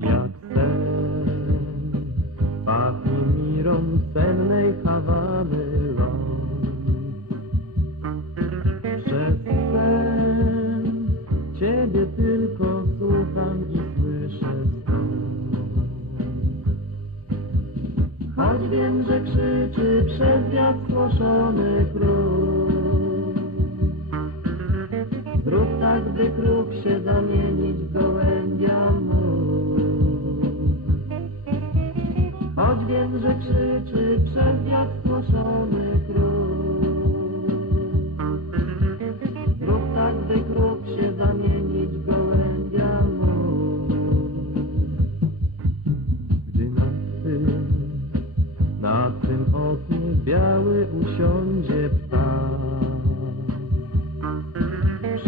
Jak sen pachnie mirą sennej Hawany. Przez sen Ciebie tylko słucham i słyszę. Choć wiem, że krzyczy przez wiatr skłoszony kruk. Zrób tak, by kruk się zamienić w gołębia mógł. Choć wiem, że krzyczy przez wiatr skłoszony kruk. Zrób tak, by kruk się zamienić w gołębia mógł. Gdy tym, na tym oknie biały usiądzie ptak.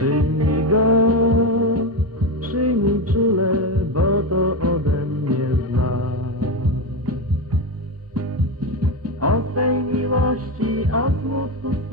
Przy mi go, przyjmij czule, bo to ode mnie zna. O tej miłości, o smutku